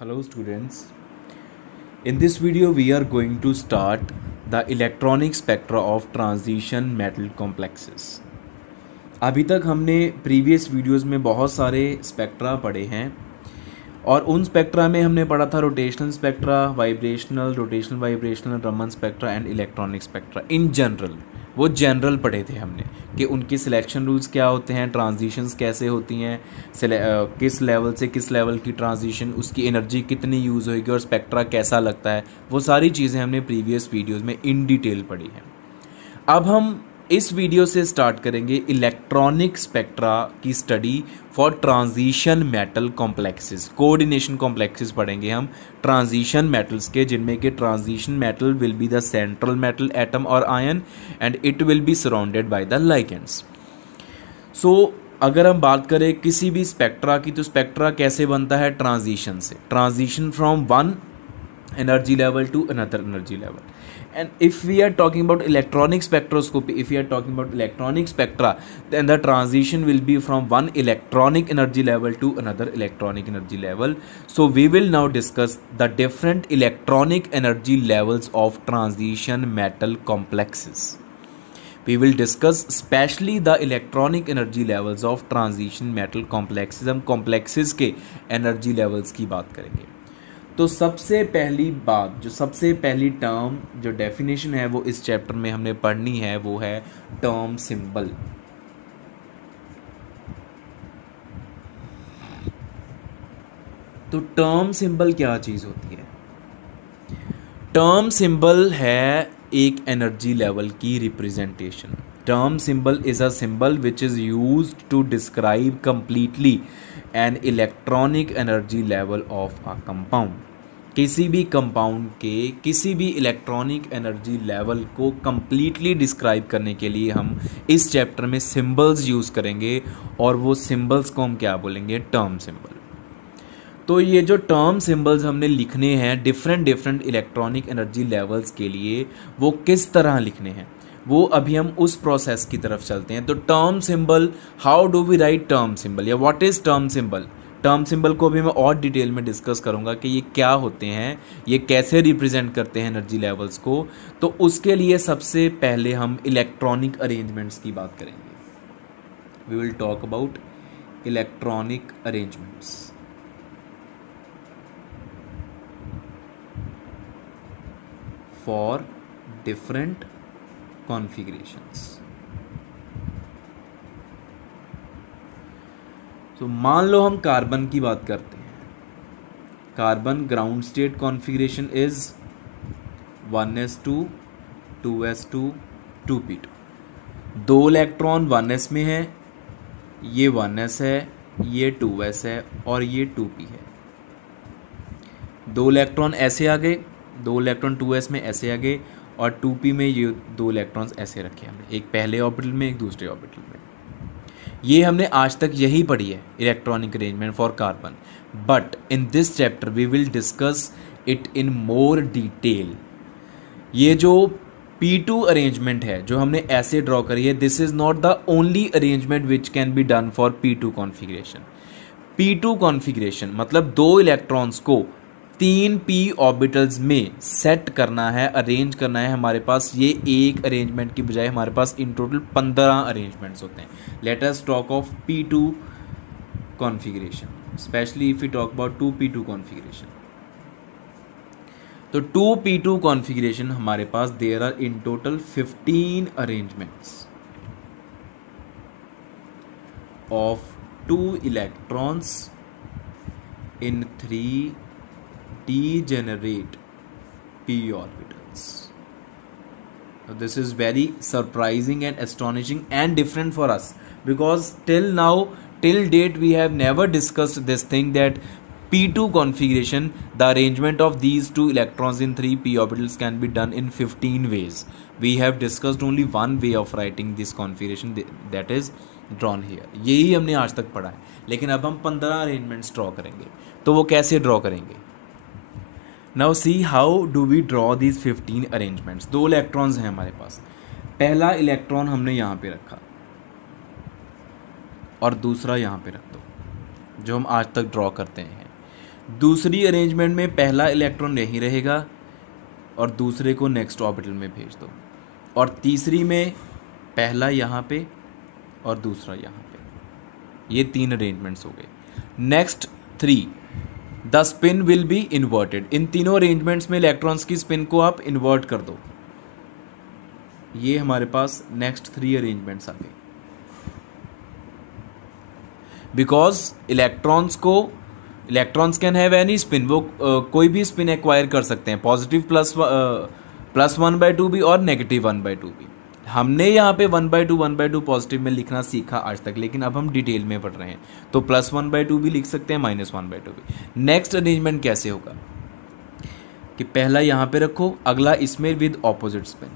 Hello students. In this video we are going to start the electronic spectra of transition metal complexes. अभी तक हमने previous videos में बहुत सारे spectra पढ़े हैं और उन स्पेक्ट्रा में हमने पढ़ा था rotational spectra, vibrational, Raman spectra and electronic spectra in general. वो जनरल पढ़े थे हमने कि उनके सिलेक्शन रूल्स क्या होते हैं, ट्रांजिशंस कैसे होती हैं, किस लेवल से किस लेवल की ट्रांजिशन, उसकी एनर्जी कितनी यूज़ होगी और स्पेक्ट्रा कैसा लगता है। वो सारी चीज़ें हमने प्रीवियस वीडियोज़ में इन डिटेल पढ़ी हैं। अब हम इस वीडियो से स्टार्ट करेंगे इलेक्ट्रॉनिक स्पेक्ट्रा की study for transition metal complexes. Coordination complexes पढ़ेंगे हम ट्रांजिशन मेटल्स के, जिनमें के transition metal will be the central metal atom और ion and it will be surrounded by the ligands. So अगर हम बात करें किसी भी स्पेक्ट्रा की, तो स्पेक्ट्रा कैसे बनता है? ट्रांजिशन से, transition from one energy level to another energy level. And if we are talking about electronic spectroscopy, if we are talking about electronic spectra, then the transition will be from one electronic energy level to another electronic energy level. So we will now discuss the different electronic energy levels of transition metal complexes. We will discuss specially the electronic energy levels of transition metal complexes. हम complexes के energy levels की बात करेंगे। तो सबसे पहली बात, जो सबसे पहली टर्म, जो डेफिनेशन है वो इस चैप्टर में हमने पढ़नी है, वो है टर्म सिंबल। तो टर्म सिंबल क्या चीज़ होती है? टर्म सिंबल है एक एनर्जी लेवल की representation. Term symbol is a symbol which is used to describe completely an electronic energy level of a compound. किसी भी कंपाउंड के किसी भी इलेक्ट्रॉनिक एनर्जी लेवल को कंप्लीटली डिस्क्राइब करने के लिए हम इस चैप्टर में सिंबल्स यूज़ करेंगे और वो सिंबल्स को हम क्या बोलेंगे? Term symbol. तो ये जो टर्म सिंबल्स हमने लिखने हैं डिफरेंट इलेक्ट्रॉनिक एनर्जी लेवल्स के लिए, वो किस तरह लिखने हैं, वो अभी हम उस प्रोसेस की तरफ चलते हैं। तो term symbol, how do we write term symbol, या what is term symbol? Term symbol को भी मैं और डिटेल में डिस्कस करूंगा कि ये क्या होते हैं, ये कैसे रिप्रेजेंट करते हैं एनर्जी लेवल्स को। तो उसके लिए सबसे पहले हम इलेक्ट्रॉनिक अरेंजमेंट्स की बात करेंगे। We will talk about electronic arrangements. For different configurations. तो मान लो हम कार्बन की बात करते हैं। Carbon ground state configuration is 1s2 2s2 2p2। दो इलेक्ट्रॉन 1s में है, ये 1s है, ये 2s है और ये 2p है। दो इलेक्ट्रॉन ऐसे आ गए, दो इलेक्ट्रॉन 2s में ऐसे आ गए और 2p में ये दो इलेक्ट्रॉन्स ऐसे रखे हमने, एक पहले ऑर्बिटल में एक दूसरे ऑर्बिटल में। ये हमने आज तक यही पढ़ी है electronic arrangement for carbon, but in this chapter we will discuss it in more detail. ये जो P2 अरेंजमेंट है जो हमने ऐसे ड्रॉ करी है, this is not the only arrangement which can be done for P2 configuration. P2 configuration मतलब दो इलेक्ट्रॉन्स को 3p ऑर्बिटल्स में सेट करना है, अरेंज करना है। हमारे पास ये एक अरेंजमेंट की बजाय हमारे पास इन टोटल 15 अरेंजमेंट्स होते हैं। Let us talk of P2 configuration, especially if you talk about 2p2 configuration. तो 2p2 कॉन्फ़िगरेशन हमारे पास there are in total 15 arrangements of 2 electrons in 3 degenerate p orbitals. So this is very surprising and astonishing and different for us, because till now, till date, we have never discussed this thing that P2 configuration, the arrangement of these two electrons in 3 p orbitals can be done in 15 ways. We have discussed only one way of writing this configuration, that is drawn here. यही हमने आज तक पढ़ा है, लेकिन अब हम 15 arrangements draw करेंगे। तो वो कैसे ड्रॉ करेंगे? Now see how do we draw these 15 arrangements. दो इलेक्ट्रॉन्स हैं हमारे पास, पहला इलेक्ट्रॉन हमने यहाँ पे रखा और दूसरा यहाँ पे रख दो, जो हम आज तक ड्रॉ करते हैं। दूसरी अरेंजमेंट में पहला इलेक्ट्रॉन यहीं रहेगा और दूसरे को नेक्स्ट ऑर्बिटल में भेज दो, और तीसरी में पहला यहाँ पे और दूसरा यहाँ पे। ये 3 अरेंजमेंट्स हो गए। Next 3, the spin will be inverted. इन तीनों अरेंजमेंट्स में इलेक्ट्रॉन्स की स्पिन को आप इन्वर्ट कर दो। ये हमारे पास नेक्स्ट 3 अरेंजमेंट्स आ गए। Because electrons can have any spin, वो कोई भी स्पिन एक्वायर कर सकते हैं, पॉजिटिव +1/2 भी और -1/2 भी। हमने यहाँ पे 1/2 पॉजिटिव में लिखना सीखा आज तक, लेकिन अब हम डिटेल में पढ़ रहे हैं, तो +1/2 भी लिख सकते हैं, -1/2 भी। नेक्स्ट अरेंजमेंट कैसे होगा कि पहला यहाँ पे रखो, अगला इसमें विद ऑपोजिट स्पिन,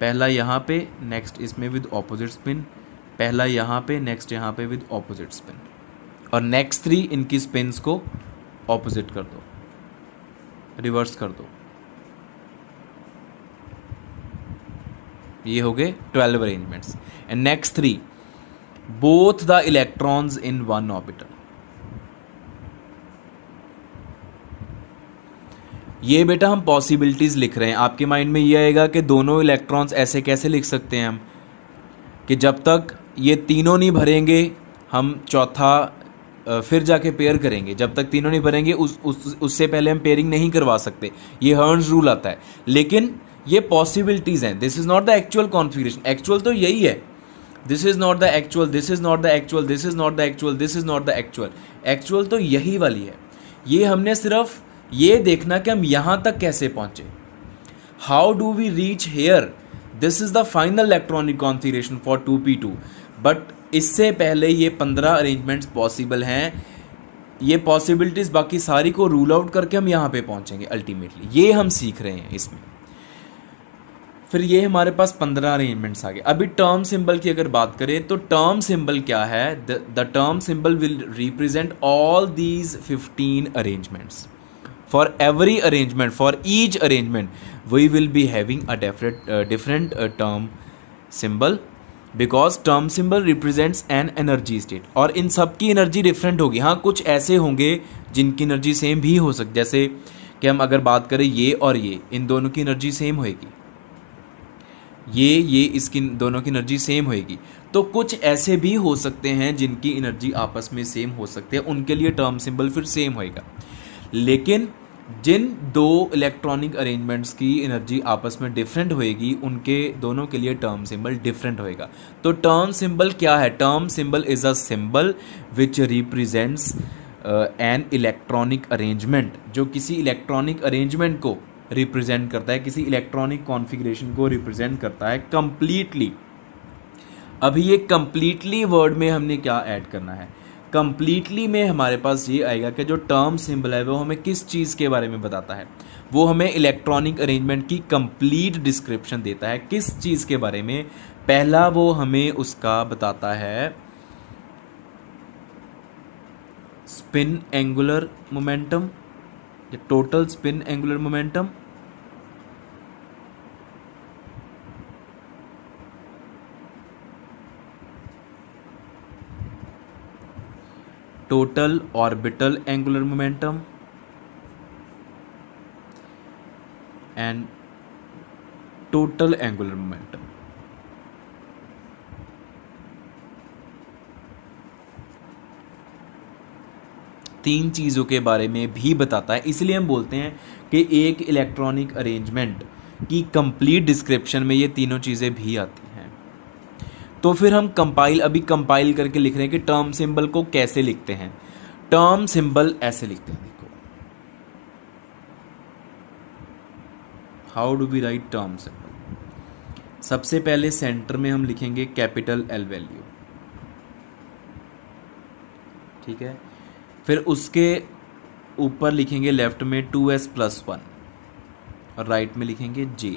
पहला यहाँ पे, नेक्स्ट इसमें विद ऑपोजिट स्पिन, पहला यहाँ पे, नेक्स्ट यहाँ पे विद ऑपोजिट स्पिन, और नेक्स्ट 3 इनकी स्पिन्स को ऑपोजिट कर दो, रिवर्स कर दो। ये हो गए 12 arrangements. And next 3, both the electrons in one orbital. ये बेटा हम पॉसिबिलिटीज लिख रहे हैं। आपके माइंड में ये आएगा कि दोनों इलेक्ट्रॉन्स ऐसे कैसे लिख सकते हैं हम, कि जब तक ये तीनों नहीं भरेंगे हम चौथा फिर जाके पेयर करेंगे, जब तक तीनों नहीं भरेंगे उससे पहले हम पेयरिंग नहीं करवा सकते। ये हर्न्स रूल आता है, लेकिन ये पॉसिबिलिटीज़ हैं। This is not the actual configuration. Actual तो यही है, this is not the actual, this is not the actual, this is not the actual, this is not the actual. Actual तो यही वाली है। ये हमने सिर्फ ये देखना कि हम यहाँ तक कैसे पहुँचे, how do we reach here, this is the final electronic configuration for 2p2। But इससे पहले ये 15 अरेंजमेंट्स पॉसिबल हैं। ये पॉसिबिलिटीज़ बाकी सारी को रूल आउट करके हम यहाँ पे पहुँचेंगे अल्टीमेटली। ये हम सीख रहे हैं इसमें। फिर ये हमारे पास 15 अरेंजमेंट्स आ गए। अभी टर्म सिंबल की अगर बात करें तो टर्म सिंबल क्या है, the term symbol will represent all these 15 arrangements. For every arrangement, for each arrangement we will be having a different term symbol, because term symbol represents an energy state. और इन सब की energy different होगी। हाँ, कुछ ऐसे होंगे जिनकी एनर्जी सेम भी हो सकती, जैसे कि हम अगर बात करें ये और ये, इन दोनों की एनर्जी सेम होएगी, ये इसकी दोनों की एनर्जी सेम होएगी। तो कुछ ऐसे भी हो सकते हैं जिनकी एनर्जी आपस में सेम हो सकते हैं, उनके लिए टर्म सिंबल फिर सेम होएगा। लेकिन जिन दो इलेक्ट्रॉनिक अरेंजमेंट्स की एनर्जी आपस में डिफरेंट होएगी, उनके दोनों के लिए टर्म सिंबल डिफरेंट होएगा। तो टर्म सिंबल क्या है? Term symbol is a symbol which represents an electronic arrangement, जो किसी इलेक्ट्रॉनिक अरेंजमेंट को रिप्रेजेंट करता है, किसी इलेक्ट्रॉनिक कॉन्फ़िगरेशन को रिप्रेजेंट करता है कंप्लीटली। अभी ये कंप्लीटली वर्ड में हमने क्या ऐड करना है? कंप्लीटली में हमारे पास ये आएगा कि जो टर्म सिंबल है वो हमें किस चीज़ के बारे में बताता है, वो हमें इलेक्ट्रॉनिक अरेंजमेंट की कंप्लीट डिस्क्रिप्शन देता है। किस चीज़ के बारे में? पहला वो हमें उसका बताता है spin angular momentum, total spin angular momentum, total orbital angular momentum and total angular momentum. तीन चीज़ों के बारे में भी बताता है। इसलिए हम बोलते हैं कि एक इलेक्ट्रॉनिक अरेंजमेंट की कंप्लीट डिस्क्रिप्शन में ये तीनों चीज़ें भी आती हैं। तो फिर हम अभी कंपाइल करके लिख रहे हैं कि टर्म सिंबल को कैसे लिखते हैं। टर्म सिंबल ऐसे लिखते हैं, देखो, how do we write term symbol. सबसे पहले सेंटर में हम लिखेंगे कैपिटल एल वैल्यू, ठीक है। फिर उसके ऊपर लिखेंगे लेफ्ट में 2s+1 और राइट में लिखेंगे j।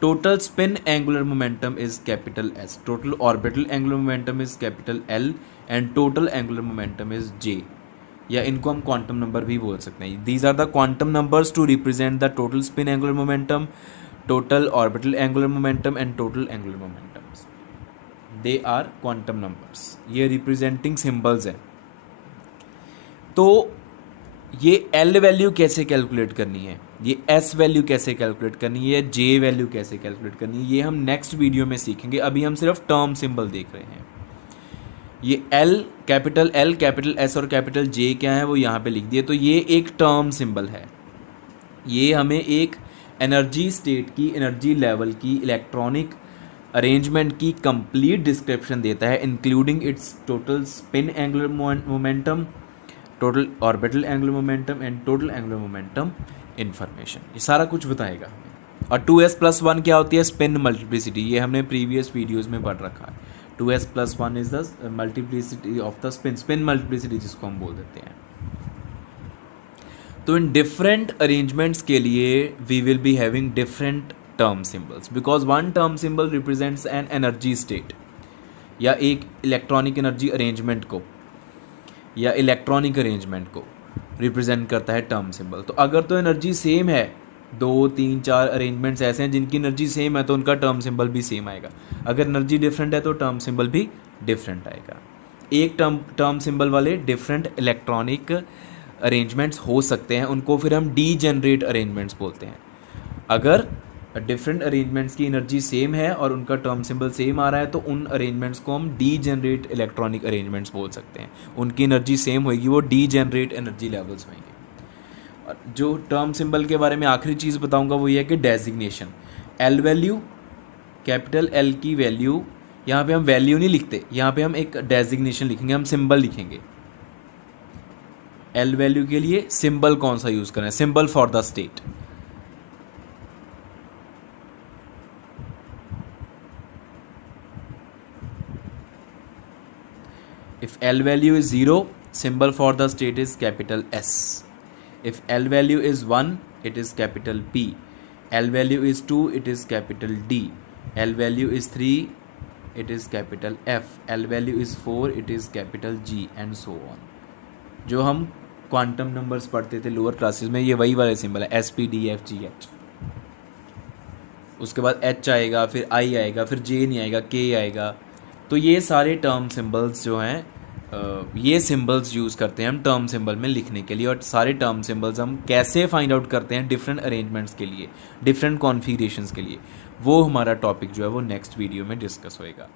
Total spin angular momentum is capital S, total orbital angular momentum is capital L and total angular momentum is J, या इनको हम क्वांटम नंबर भी बोल सकते हैं। These are the quantum numbers to represent the total spin angular momentum, total orbital angular momentum and total angular momentums. They are quantum numbers, ये representing symbols हैं। तो ये L वैल्यू कैसे कैलकुलेट करनी है, ये S वैल्यू कैसे calculate करनी है, J वैल्यू कैसे कैलकुलेट करनी है, ये हम नेक्स्ट वीडियो में सीखेंगे। अभी हम सिर्फ टर्म सिंबल देख रहे हैं। ये L, कैपिटल S और कैपिटल J क्या है वो यहाँ पे लिख दिए। तो ये एक टर्म सिंबल है, ये हमें एक एनर्जी स्टेट की, एनर्जी लेवल की, इलेक्ट्रॉनिक अरेंजमेंट की कंप्लीट डिस्क्रिप्शन देता है, including it's total spin angular momentum, total orbital angular momentum and total angular momentum information, ये सारा कुछ बताएगा हमें। और 2s+1 क्या होती है, स्पिन मल्टीप्लिसिटी, ये हमने प्रीवियस वीडियोस में पढ़ रखा है। 2s+1 is the multiplicity of the spin multiplicity जिसको हम बोल देते हैं। तो इन डिफरेंट अरेंजमेंट्स के लिए we will be having different term symbols, because one term symbol represents an energy state या एक इलेक्ट्रॉनिक एनर्जी अरेंजमेंट को या इलेक्ट्रॉनिक अरेंजमेंट को रिप्रेजेंट करता है टर्म सिंबल। तो अगर तो एनर्जी सेम है, 2, 3, 4 अरेंजमेंट्स ऐसे हैं जिनकी एनर्जी सेम है तो उनका टर्म सिंबल भी सेम आएगा। अगर एनर्जी डिफरेंट है तो टर्म सिंबल भी डिफरेंट आएगा। एक टर्म सिंबल वाले डिफरेंट इलेक्ट्रॉनिक अरेंजमेंट्स हो सकते हैं, उनको फिर हम डीजेनरेट अरेंजमेंट्स बोलते हैं। अगर डिफरेंट अरेंजमेंट्स की एनर्जी सेम है और उनका टर्म सिंबल सेम आ रहा है तो उन अरेंजमेंट्स को हम डीजेनरेट इलेक्ट्रॉनिक अरेंजमेंट्स बोल सकते हैं। उनकी एनर्जी सेम होगी, वो डीजेनरेट एनर्जी लेवल्स होंगे। और जो टर्म सिंबल के बारे में आखिरी चीज़ बताऊंगा वो ये है कि designation. L value, capital L की वैल्यू, यहाँ पे हम वैल्यू नहीं लिखते, यहाँ पे हम एक डेजिग्नेशन लिखेंगे, हम सिंबल लिखेंगे। एल वैल्यू के लिए सिंबल कौन सा यूज करना है, symbol for the state. If L value is 0, symbol for the state is capital S. If L value is 1, it is capital P. L value is 2, it is capital D. L value is 3, it is capital F. L value is 4, it is capital G and so on. जो हम quantum numbers पढ़ते थे lower classes में, ये वही वाले symbol है, S P D F G H। उसके बाद H आएगा, फिर I आएगा, फिर J नहीं आएगा, K आएगा। तो ये सारे टर्म सिंबल्स जो हैं, ये सिंबल्स यूज़ करते हैं हम टर्म सिंबल में लिखने के लिए। और सारे टर्म सिंबल्स हम कैसे फाइंड आउट करते हैं डिफरेंट अरेंजमेंट्स के लिए, डिफरेंट कॉन्फ़िगरेशंस के लिए, वो हमारा टॉपिक जो है वो नेक्स्ट वीडियो में डिस्कस होएगा।